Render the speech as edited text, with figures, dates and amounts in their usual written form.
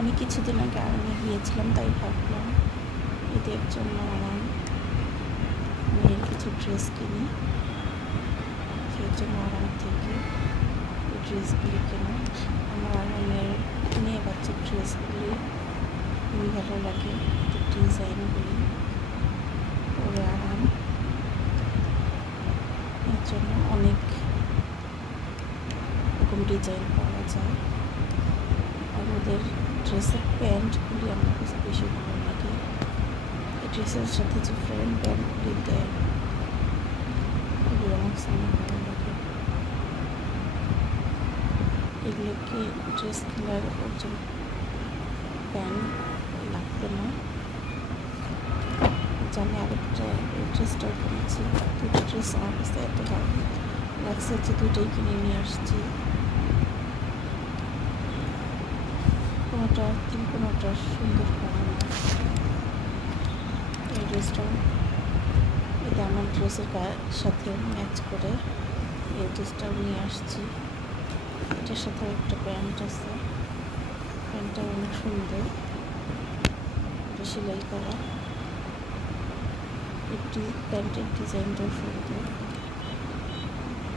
আমি কিছুদিন আগে আরামে গিয়েছিলাম, তাই ভাবলাম ঈদের জন্য আমার মেয়ের কিছু ড্রেস কিনি। সেই জন্য আরাম থেকে এই ড্রেসগুলি কেনা। আমার আরামের মেয়ে বাচ্চার ড্রেসগুলি খুবই ভালো লাগে, ডিজাইনগুলি পরে আরাম, এর জন্য অনেক রকম ডিজাইন পাওয়া যায়। আর ওদের ড্রেসের প্যান্টগুলি আমার কাছে বেশি ভালো লাগে। এই ড্রেসের সাথে যে ফ্রন্ট প্যান্টগুলি দেয় এগুলো আমার কাছে অনেক ভালো লাগে। এগুলোকে ড্রেস কেনার ওজন প্যান্ট লাগতো না, যে আমি আরেকটা এই ড্রেসটাও কিনেছি। দুটো ড্রেস আমার কাছে এত ভালো লাগছে যে দুটোই কিনে নিয়ে আসছি। কোনোটা কোনোটা সুন্দর বানানো। এই ড্রেসটাও এটা আমার ড্রেসের সাথে ম্যাচ করে এই ড্রেসটাও নিয়ে আসছি। এটার সাথে একটা প্যান্ট আছে, প্যান্টটা অনেক সুন্দর, এটা সেলাই করা। একটি প্যান্টের ডিজাইনটাও সুন্দর।